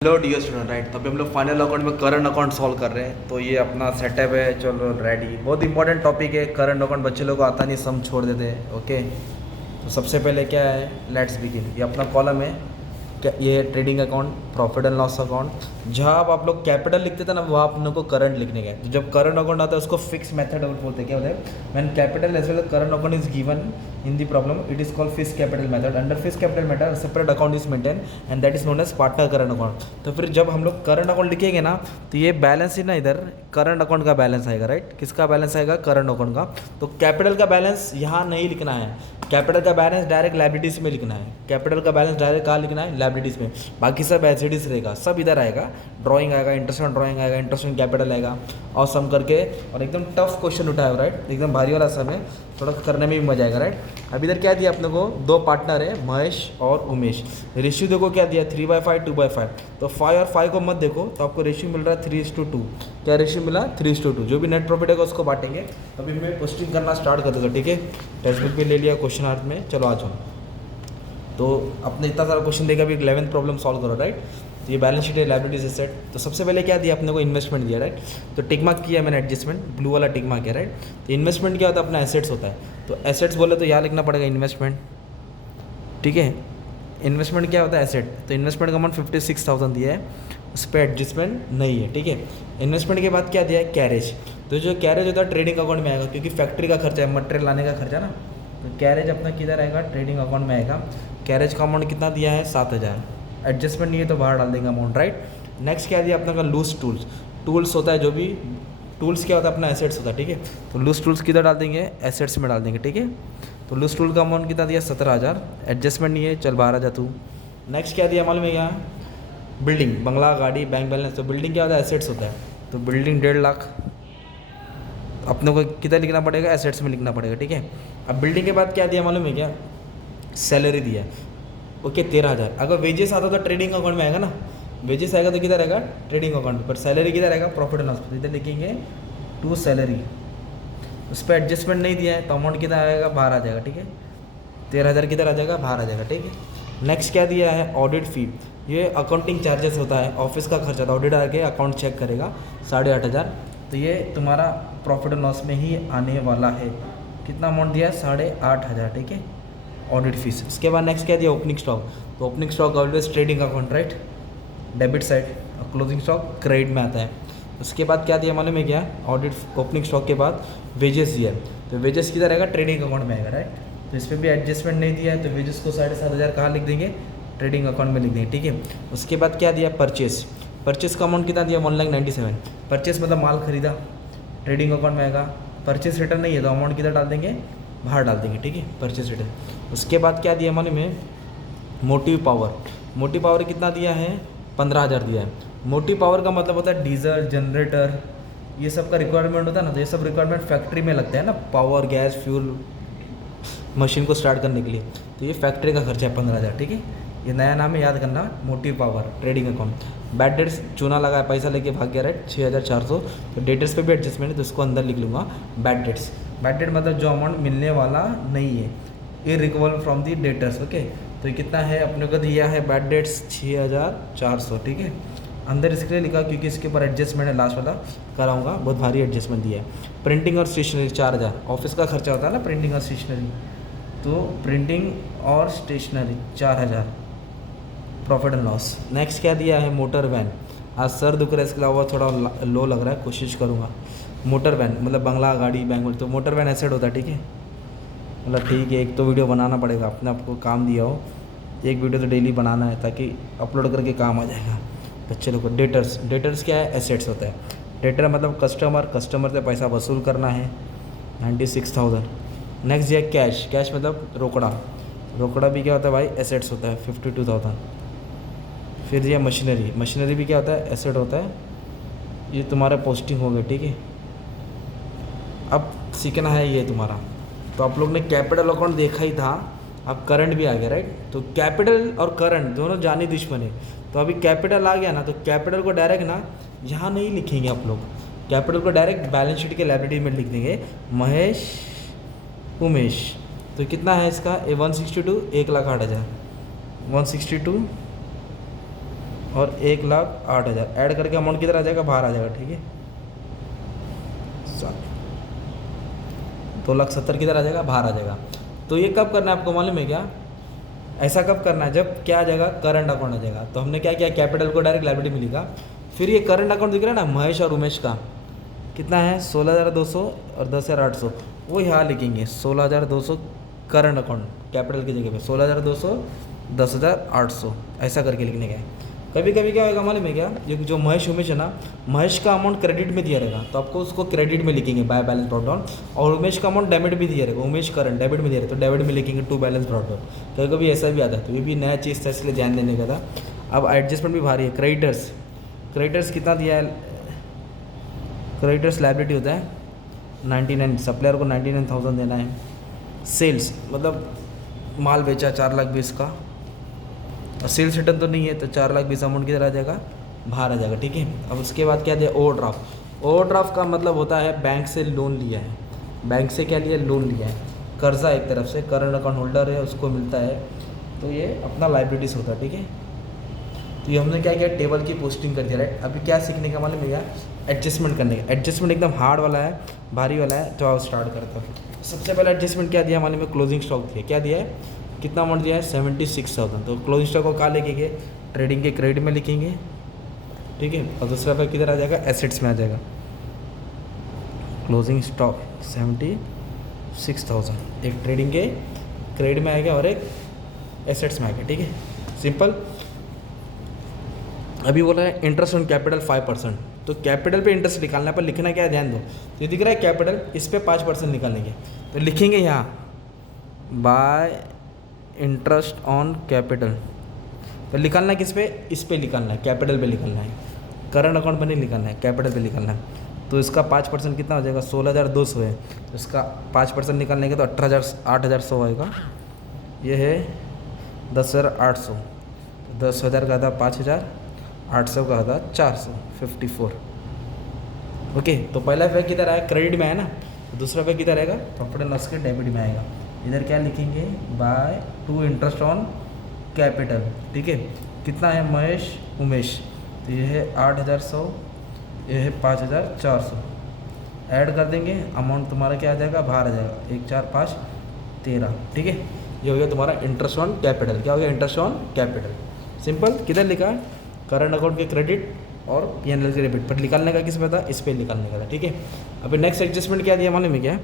Hello dear student, right. तो अभी हम लोग फाइनल अकाउंट में करंट अकाउंट सॉल्व कर रहे हैं। तो ये अपना सेटअप है, चलो रेडी। बहुत इंपॉर्टेंट टॉपिक है करंट अकाउंट। बच्चे लोग को आता नहीं, सम छोड़ देते हैं। ओके, तो सबसे पहले क्या है, लेट्स बिगिन। ये अपना कॉलम है, क्या ये trading account, profit and loss account. जहाँ आप लोग कैपिटल लिखते थे ना, वहाँ आप लोग को करंट लिखने का है। तो जब करंट अकाउंट आता है उसको फिक्स मेथड बोलते हैं। क्या होता है, when capital as well current account is given in the problem, it is called fix capital method. Under fix capital method separate account is maintain and that is known as partner current account. तो फिर जब हम लोग current account लिखेंगे ना, तो ये balance ही ना, इधर करंट अकाउंट का बैलेंस आएगा, राइट। किसका बैलेंस आएगा, करंट अकाउंट का। तो कैपिटल का बैलेंस यहाँ नहीं लिखना है, कैपिटल का बैलेंस डायरेक्ट लायबिलिटीज में लिखना है। कैपिटल का बैलेंस डायरेक्ट कहाँ लिखना है, लायबिलिटीज में। बाकी सब एसिडीज रहेगा, सब इधर आएगा। ड्राइंग आएगा, इंटरेस्ट ऑन ड्राइंग आएगा, इंटरेस्ट ऑन कैपिटल आएगा, और सम करके। और एकदम टफ क्वेश्चन उठाया, राइट। एकदम भारी वाला सम है, थोड़ा करने में भी मजा आएगा, राइट। अभी इधर क्या दिया अपने को, दो पार्टनर है, महेश और उमेश। रेशियो देखो क्या दिया, 3/5 2/5। तो 5 और 5 को मत देखो, तो आपको रेशियो मिल रहा है 3:2। क्या रेशियो मिला, 3:2। जो भी नेट प्रॉफिट है उसको बांटेंगे। अभी मैं क्वेश्चन करना स्टार्ट कर दूँगा, ठीक है। टेक्स्ट बुक भी ले लिया क्वेश्चन आर्ट में, चलो आ जाओ। तो अपने इतना सारा क्वेश्चन देगा, अभी 11th प्रॉब्लम सॉल्व करो, राइट। तो ये बैलेंस शीट है, लायबिलिटीज एसेट। तो सबसे पहले क्या दिया अपने को, इन्वेस्टमेंट दिया, राइट। तो टिक मार्क किया मैंने, एडजस्टमेंट ब्लू वाला टिक मार्क है, राइट। तो इन्वेस्टमेंट क्या होता है, अपना एसेट्स होता है। तो एसेट्स बोले तो यहाँ लिखना पड़ेगा इन्वेस्टमेंट, ठीक है। इन्वेस्टमेंट क्या होता है, एसेट। तो इन्वेस्टमेंट का अमाउंट 56,000 दिया है, उस पर एडजस्टमेंट नहीं है, ठीक है। इन्वेस्टमेंट के बाद क्या दिया है, कैरेज। तो जो कैरेज होता है ट्रेडिंग अकाउंट में आएगा, क्योंकि फैक्ट्री का खर्चा है, मटेरियल लाने का खर्चा ना। तो कैरेज अपना किधर आएगा, ट्रेडिंग अकाउंट में आएगा। कैरेज का अमाउंट कितना दिया है, 7,000। एडजस्टमेंट नहीं है तो बाहर डाल देंगे अमाउंट, राइट। नेक्स्ट क्या दिया अपना का, लूज टूल्स। टूल्स होता है जो भी, टूल्स क्या होता है, अपना एसेट्स होता है, ठीक है। तो लूज टूल्स किधर डाल देंगे, एसेट्स में डाल देंगे, ठीक है। तो लूज टूल का अमाउंट कितना दिया, 17,000। एडजस्टमेंट नहीं है, चल बाहर आ जा तू। नेक्स्ट क्या दिया मालूम है, क्या, बिल्डिंग, बंगला, गाड़ी, बैंक बैलेंस। तो बिल्डिंग क्या होता है, एसेट्स होता है। तो बिल्डिंग 1.5 लाख, अपने को कितना लिखना पड़ेगा, एसेट्स में लिखना पड़ेगा, ठीक है। अब बिल्डिंग के बाद क्या दिया मालूम है, क्या, सैलरी दिया, ओके, 13,000। अगर वेजेस आता तो ट्रेडिंग अकाउंट में आएगा ना, वेजेस आएगा तो किधर आएगा, ट्रेडिंग अकाउंट पर। सैलरी किधर आएगा, प्रॉफिट एंड लॉस। इधर लिखेंगे टू सैलरी, उस पर एडजस्टमेंट नहीं दिया है तो अमाउंट कितना आएगा, बाहर आ जाएगा, ठीक है। 13,000 किधर आ जाएगा, बाहर आ जाएगा, ठीक है। नेक्स्ट क्या दिया है, ऑडिट फी। ये अकाउंटिंग चार्जेस होता है, ऑफिस का खर्चा था, ऑडिट आके अकाउंट चेक करेगा, 8,500। तो ये तुम्हारा प्रॉफिट एंड लॉस में ही आने वाला है। कितना अमाउंट दिया है, 8,500, ठीक है, ऑडिट फीस। इसके बाद नेक्स्ट क्या दिया, ओपनिंग स्टॉक। तो opening stock always trading account, right, debit side. और क्लोजिंग स्टॉक क्रेडिट में आता है। उसके बाद क्या दिया मालूम है, क्या, ऑडिट ओपनिंग स्टॉक के बाद वेजेस दिया। तो वेजेस किधर आएगा, ट्रेडिंग अकाउंट में आएगा, राइट। तो इस पर भी एडजस्टमेंट नहीं दिया है, तो वेजेस को 7,500 कहाँ लिख देंगे, ट्रेडिंग अकाउंट में लिख देंगे, ठीक है। उसके बाद क्या दिया, परचेस। परचेस का अमाउंट कितना दिया, 1,97,000। परचेस मतलब माल खरीदा, ट्रेडिंग अकाउंट में आएगा। परचेस रिटर्न नहीं है तो अमाउंट किधर डाल देंगे, बाहर डाल देंगे, ठीक है, परचेस रिटर्न। उसके बाद क्या दिया मालूम है, मोटिव पावर। मोटिव पावर कितना दिया है, 15,000 दिया है। मोटिव पावर का मतलब होता है डीजल, जनरेटर, ये सब का रिक्वायरमेंट होता है ना। तो ये सब रिक्वायरमेंट फैक्ट्री में लगता है ना, पावर, गैस, फ्यूल, मशीन को स्टार्ट करने के लिए। तो ये फैक्ट्री का खर्चा है 15,000, ठीक है। ये नया नाम है, याद करना, motive power trading account. Bad debts, चूना लगा है, पैसा लेके भाग गया, राइट, 6,400। तो डेटर्स पे भी एडजस्टमेंट है, तो इसको अंदर लिख लूँगा, बैड डेट्स। बैड डेट मतलब जो अमाउंट मिलने वाला नहीं है, ये recover from the debtors, okay. तो ये कितना है, अपने को दिया है बैड डेट्स 6,400, ठीक है। अंदर इसके लिए लिखा क्योंकि इसके ऊपर एडजस्टमेंट है, लास्ट वाला कराऊंगा, बहुत भारी एडजस्टमेंट दिया है। प्रिंटिंग और स्टेशनरी 4,000, ऑफिस का खर्चा होता है ना, प्रिंटिंग और स्टेशनरी। तो प्रिंटिंग और stationery 4,000, profit and loss. Next क्या दिया है, मोटर वैन। आज सर दुख रहा है, इसके अलावा थोड़ा लो लग रहा है, कोशिश करूँगा। मोटर वैन मतलब बंगला, गाड़ी, बैंक। तो मोटर वैन एसेट होता है, ठीक है। मतलब ठीक है, एक तो वीडियो बनाना पड़ेगा, अपने आपको काम दिया हो, एक वीडियो तो डेली बनाना है, ताकि अपलोड करके काम आ जाएगा बच्चे लोग को। डेटर्स, डेटर्स क्या है, एसेट्स होता है। डेटर मतलब कस्टमर, कस्टमर से पैसा वसूल करना है, 96,000। नेक्स्ट दिया कैश। कैश मतलब रोकड़ा। रोकड़ा भी क्या होता है भाई, एसेट्स होता है, 52,000। फिर दिया मशीनरी। मशीनरी भी क्या होता है, एसेट होता है। ये तुम्हारा पोस्टिंग हो गया, ठीक है। अब सीखना है ये तुम्हारा। तो आप लोग ने कैपिटल अकाउंट देखा ही था, अब करंट भी आ गया, राइट। तो कैपिटल और करंट दोनों जानी दुश्मन है। तो अभी कैपिटल आ गया ना, तो कैपिटल को डायरेक्ट ना यहाँ नहीं लिखेंगे आप लोग, कैपिटल को डायरेक्ट बैलेंस शीट के लायबिलिटी में लिख देंगे, महेश, उमेश। तो कितना है इसका, 162, 1,08,000, 162 और 1,08,000 ऐड करके अमाउंट किधर आ जाएगा, बाहर आ जाएगा। ठीक है, 2,70,000 किधर आ जाएगा, बाहर आ जाएगा। तो ये कब करना है आपको मालूम है क्या? ऐसा कब करना है, जब क्या आ जाएगा, करंट अकाउंट आ जाएगा। तो हमने क्या किया, कैपिटल को डायरेक्ट लायबिलिटी में लिखा। फिर ये करंट अकाउंट दिख रहा है ना, महेश और उमेश का कितना है, 16,200 और 10,800, वो यहाँ लिखेंगे 16,200 करंट अकाउंट कैपिटल की जगह पे, 16,200 10,800 ऐसा करके लिखने का है। कभी कभी क्या होगा मालूम है क्या, ये जो महेश उमेश है ना, महेश का अमाउंट क्रेडिट में दिया रहेगा तो आपको उसको क्रेडिट में लिखेंगे, बाय बैलेंस ब्रॉट डाउन। और उमेश का अमाउंट डेबिट में दिया रहेगा, उमेश करंट डेबिट में दिया रहेगा तो डेबिट में लिखेंगे, टू बैलेंस ब्रॉट डाउन। कभी कभी ऐसा भी आता है, तो ये भी नया चीज़ था इसलिए ध्यान देने का था। अब एडजस्टमेंट भी भारी है। क्रेडिटर्स कितना दिया है, क्रेडिटर्स लायबिलिटी होता है 99, सप्लायर को 99,000 देना है। सेल्स मतलब माल बेचा 4,20,000 का, और सेल्स रिटर्न तो नहीं है तो 4,20,000 अमाउंट किधर आ जाएगा, बाहर आ जाएगा। ठीक है, अब उसके बाद क्या दिया, ओवरड्राफ्ट का मतलब होता है बैंक से लोन लिया है, बैंक से क्या लिया, लोन लिया है, कर्जा एक तरफ से, करंट अकाउंट होल्डर है उसको मिलता है, तो ये अपना लाइबिलिटीज होता है। ठीक है, तो ये हमने क्या किया, टेबल की पोस्टिंग कर दिया। राइट, अभी क्या सीखने का मालूम है क्या, एडजस्टमेंट करने का। एडजस्टमेंट एकदम हार्ड वाला है, भारी वाला है, तो आप स्टार्ट करते हैं। सबसे पहले एडजस्टमेंट क्या दिया मालूम है, क्लोजिंग स्टॉक दिया। क्या दिया है, कितना अमाउंट दिया है, 76,000। तो क्लोजिंग स्टॉक को कहाँ लिखेंगे, ट्रेडिंग के क्रेडिट में लिखेंगे। ठीक है, और दूसरा पे किधर आ जाएगा, एसेट्स में आ जाएगा। क्लोजिंग स्टॉक 76,000 एक ट्रेडिंग के क्रेडिट में आएगा और एक एसेट्स में आएगा। ठीक है, सिंपल। अभी बोला है इंटरेस्ट ऑन कैपिटल 5%, तो कैपिटल पे इंटरेस्ट निकालना है, पर लिखना क्या है ध्यान दो। तो ये दिख रहा है कैपिटल, इस पे 5% निकालेंगे, तो लिखेंगे यहाँ बाय इंटरेस्ट ऑन कैपिटल। तो निकालना किस पे, इस पे निकालना है, कैपिटल पे निकालना है, करंट अकाउंट पे नहीं निकालना है, कैपिटल पे निकालना है। तो इसका 5% कितना हो जाएगा, 16,200 है, तो इसका 5% निकालने के तो 8,100 आएगा। ये है 10,800, 10,000 का था 5,000, 800 का था 454। ओके, तो पहला इफेक्ट किधर आया, क्रेडिट में है ना, तो दूसरा इफेक्ट किधर आएगा, प्रॉफिट एंड लॉस के डेबिट में आएगा। इधर क्या लिखेंगे, by two interest on capital. ठीक है, कितना है महेश उमेश, तो ये है 8,100, ये है 5,400, ऐड कर देंगे, अमाउंट तुम्हारा क्या आ जाएगा, बाहर आ जाएगा, 1, 4, 5, 13। ठीक है, ये हो गया तुम्हारा इंटरेस्ट ऑन कैपिटल। क्या हो गया, इंटरेस्ट ऑन कैपिटल। सिंपल, किधर लिखा है, करंट अकाउंट के क्रेडिट और P&L के डेबिट पर निकालने का किस पे था, इस पे निकालने का था। ठीक है, अभी नेक्स्ट एडजस्टमेंट क्या दिया मालूम है क्या,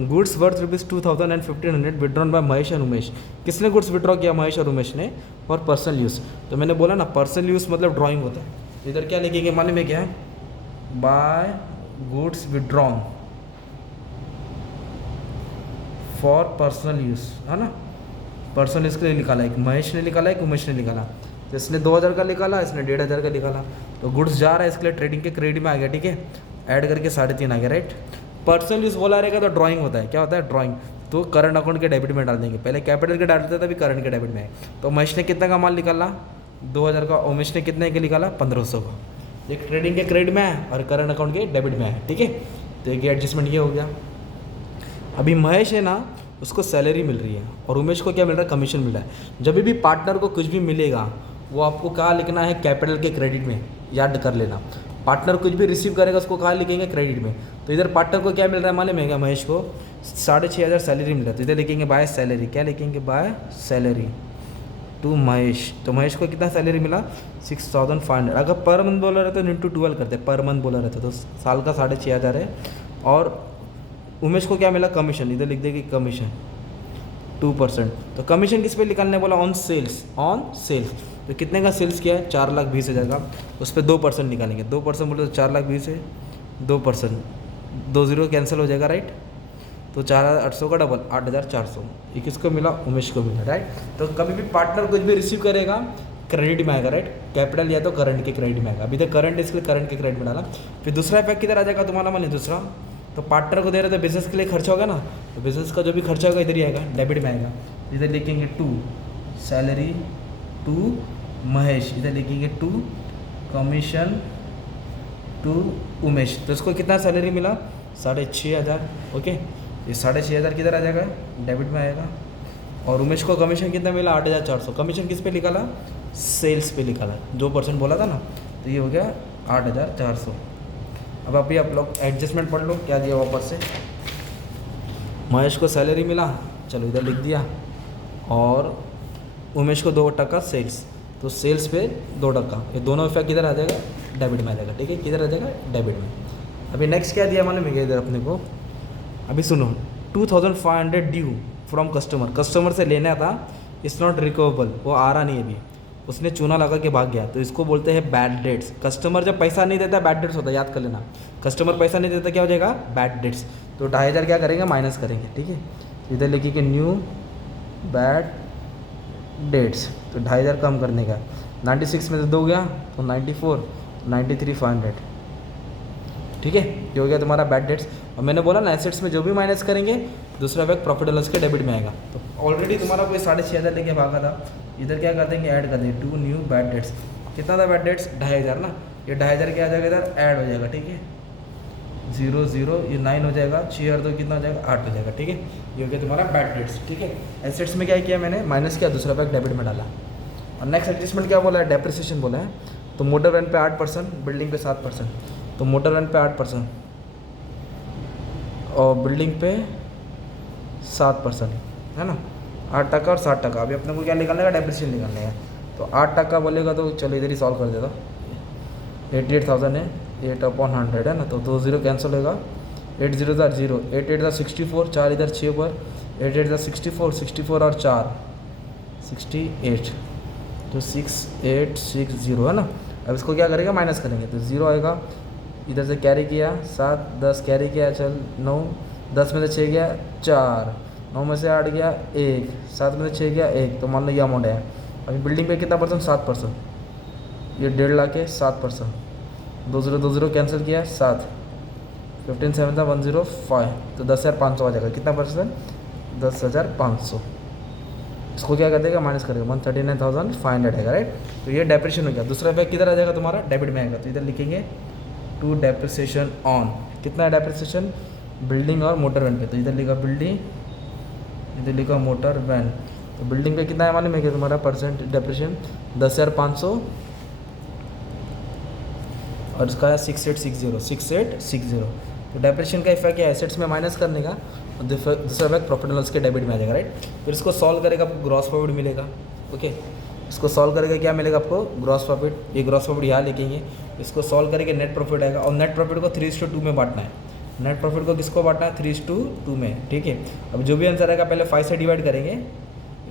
goods worth ₹2,000 and 1,500 withdrawn bye Mahesh and Umesh. किसने गुड्स विड्रॉ किया, महेश और उमेश ने, और पर्सनल यूज़। तो मैंने बोला ना पर्सनल यूज़ मतलब ड्राइंग होता है। तो इधर क्या लिखेंगे मालूम है क्या, by goods withdrawn for personal use, है ना, पर्सनल यूज़ के लिए निकाला, एक महेश ने निकाला, एक उमेश ने निकाला। तो इसने 2,000 का निकाला, इसने 1,500 का निकाला, तो गुड्स जा रहा है इसके लिए ट्रेडिंग के क्रेडिट में आ गया। ठीक है, ऐड करके 3.5 आ गया। राइट, पर्सनल यूज़ बोला रहेगा तो ड्राइंग होता है, क्या होता है, ड्राइंग। तो करंट अकाउंट के डेबिट में डाल देंगे, पहले कैपिटल के डालते थे, अभी करंट के डेबिट में है। तो महेश ने कितना का माल निकाला, 2,000 का, उमेश ने कितने का निकाला, 1,500 का। एक ट्रेडिंग के क्रेडिट में है और करंट अकाउंट के डेबिट में है। ठीक है, तो एक एडजस्टमेंट ये हो गया। अभी महेश है ना, उसको सैलरी मिल रही है और उमेश को क्या मिल रहा है, कमीशन मिल रहा है। जब भी पार्टनर को कुछ भी मिलेगा वो आपको कहाँ लिखना है, कैपिटल के क्रेडिट में, याद कर लेना। पार्टनर कुछ भी रिसीव करेगा उसको कहाँ लिखेंगे, क्रेडिट में। तो इधर पार्टनर को क्या मिल रहा है मालूम है क्या, महेश को 6,500 सैलरी मिल रहा है, तो इधर लिखेंगे बाय सैलरी। क्या लिखेंगे, बाय सैलरी टू महेश। तो महेश को कितना सैलरी मिला, 6,500। अगर पर मंथ बोला रहता तो इंटू 12 करते, पर मंथ बोला रहता तो साल का 6,500 है। और उमेश को क्या मिला, कमीशन, इधर लिख देंगे कमीशन 2%। तो कमीशन किस पे निकालने बोला, ऑन सेल्स, ऑन सेल्स। तो कितने का सेल्स किया है, 4,20,000 का, उस पर 2% निकालेंगे। 2% बोले तो 4,20,000 है, 2%, 2 0 कैंसिल हो जाएगा। राइट, तो 4,800 का डबल 8,400, ये किसको मिला, उमेश को मिला। राइट, तो कभी भी पार्टनर कुछ भी रिसीव करेगा क्रेडिट में आएगा। राइट, कैपिटल या तो करंट के क्रेडिट में आएगा। अभी तक करंट इसके करंट के क्रेडिट में डाला। फिर दूसरा इफेक्ट किधर आ जाएगा तुम्हारा माने, दूसरा तो पार्टनर को दे रहे तो बिजनेस के लिए खर्चा होगा ना, तो बिजनेस का जो भी खर्चा होगा इधर ही आएगा, डेबिट में आएगा। इधर लिखेंगे टू सैलरी टू महेश, इधर लिखेंगे टू कमीशन टू उमेश। तो इसको कितना सैलरी मिला, 6,500। ओके, ये 6,500 किधर आ जाएगा, डेबिट में आएगा। और उमेश को कमीशन कितना मिला, 8,400। कमीशन किस पे निकाला, सेल्स पे निकाला, 2% बोला था ना, तो ये हो गया 8,400। अब अभी आप लोग एडजस्टमेंट पढ़ लो क्या दिया वापस से। महेश को सैलरी मिला, चलो इधर लिख दिया, और उमेश को 2% सेल्स, तो सेल्स पे 2%, ये दोनों इफेक्ट किधर आ जाएगा, डेबिट में आ जाएगा। ठीक है, किधर आ जाएगा, डेबिट में। अभी नेक्स्ट क्या दिया मालूम है इधर अपने को, अभी सुनो, 2,500 ड्यू फ्रॉम कस्टमर, कस्टमर से लेना था, इट्स नॉट रिकवरेबल, वो आ रहा नहीं है अभी, उसने चूना लगा के भाग गया, तो इसको बोलते हैं बैड डेट्स। कस्टमर जब पैसा नहीं देता बैड डेट्स होता है, याद कर लेना। कस्टमर पैसा नहीं देता क्या हो जाएगा, बैड डेट्स। तो 2,500 क्या करेंगे, माइनस करेंगे। ठीक है, इधर लिखिए कि न्यू बैड डेट्स, तो 2,500 कम करने का, 96 में से 2 गया तो 94, 93,500। ठीक है, ये हो गया तुम्हारा बैड डेट्स। और मैंने बोला ना एसेट्स में जो भी माइनस करेंगे दूसरा बैग प्रॉफिट एंड लॉस के डेबिट में आएगा। तो ऑलरेडी तुम्हारा कोई 6,500 लेके भागा था, इधर क्या कर देंगे, ऐड कर देंगे 2 न्यू बैड डेट्स। कितना था बैड डेट्स, 2,500 ना, ये 2,500 क्या आ जाएगा इधर, ऐड हो जाएगा। ठीक है, 0 0 ये 9 हो जाएगा, 6 और 2 कितना हो जाएगा, 8 हो जाएगा। ठीक है, ये हो गया तुम्हारा बैड डेट्स। ठीक है, एसेट्स में क्या किया मैंने, माइनस किया, दूसरा बैग डेबिट में डाला। और नेक्स्ट एडजस्टमेंट क्या बोला है, डेप्रिसिएशन बोला है। तो मोटर वैन पे 8%, बिल्डिंग पे 7%, तो मोटर वैन पे 8% और बिल्डिंग पे 7%, है ना, 8% और 60%। अभी अपने को क्या निकालने का, डेप्रिसिएशन निकालने का। तो 8% बोलेगा तो चलो इधर ही सॉल्व कर देता, 88,000 है, 8/100 है ना, तो 2 0 कैंसिल होगा, 8 0 0, 8 8 64, 4 इधर 6 पर, 8 8 64, 64 और 4 68, तो 6860 है ना। अब इसको क्या करेंगे, माइनस करेंगे, तो 0 आएगा, इधर से कैरी किया 7, 10 कैरी किया, चल 9, 10 में से 6 गया 4, 9 में से 8 गया 1, 7 में से 6 गया 1, तो मान लो ये अमाउंट है। अभी बिल्डिंग पे कितना परसेंट, 7%, ये 1.5 लाख है, 7%, 2 0 2 0 कैंसिल किया 7, 15 7 105, तो 10,500 आ जाएगा। कितना परसेंट, 10,500। इसको क्या कर देगा, माइनस करेगा, 139,500 आएगा, राइट। तो ये डेप्रिसिएशन हो गया। दूसरा इफेक्ट किधर आ जाएगा तुम्हारा, डेबिट में आएगा। तो इधर लिखेंगे टू डेप्रिसिएशन ऑन, कितना है डेप्रिसिएशन, बिल्डिंग और मोटर वैन पे, तो इधर लिखा बिल्डिंग, इधर लिखा मोटर वैन। तो बिल्डिंग पे कितना है मालूम है कि तुम्हारा परसेंट डेप्रिसिएशन 10,500, और इसका है 6860। तो डेप्रिसिएशन का इफेक्ट है एसेट्स में माइनस करने का, और दूसरा इफेक्ट प्रॉफिट एंड लॉस के डेबिट में आ जाएगा, राइट। फिर इसको सॉल्व करेगा आपको ग्रॉस प्रॉफिट मिलेगा। ओके, इसको सॉल्व करेगा क्या मिलेगा आपको, ग्रॉस प्रॉफिट। ये ग्रॉस प्रॉफिट यहाँ लिखेंगे, इसको सॉल्व करेंगे नेट प्रॉफिट आएगा, और नेट प्रॉफिट को 3:2 में बांटना है। नेट प्रॉफिट को किसको बांटना है, 3:2 में। ठीक है, अब जो भी आंसर आएगा पहले 5 से डिवाइड करेंगे,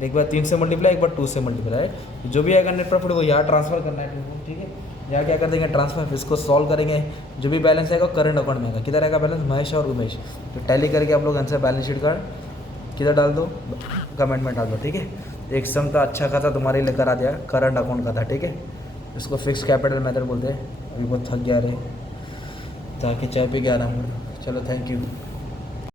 एक बार 3 से मल्टीप्लाई, एक बार 2 से मल्टीप्लाई, जो भी आएगा नेट प्रॉफिट वो यहाँ ट्रांसफर करना है 2 को। ठीक है, यहाँ क्या कर देंगे, ट्रांसफर। इसको सॉल्व करेंगे, जो भी बैलेंस आएगा करंट अकाउंट में आएगा। किधर आएगा बैलेंस, महेश और उमेश। तो टैली करके आप लोग आंसर बैलेंस शीट का किधर डाल दो, कमेंट में डाल दो। ठीक है, एक सम था अच्छा खासा तुम्हारे लिए करा दिया, करंट अकाउंट का था। ठीक है, इसको फिक्स कैपिटल मेथड बोलते हैं। अभी बहुत थक गया रे, ताकि चाय पे गया रहा हूँ। चलो, थैंक यू।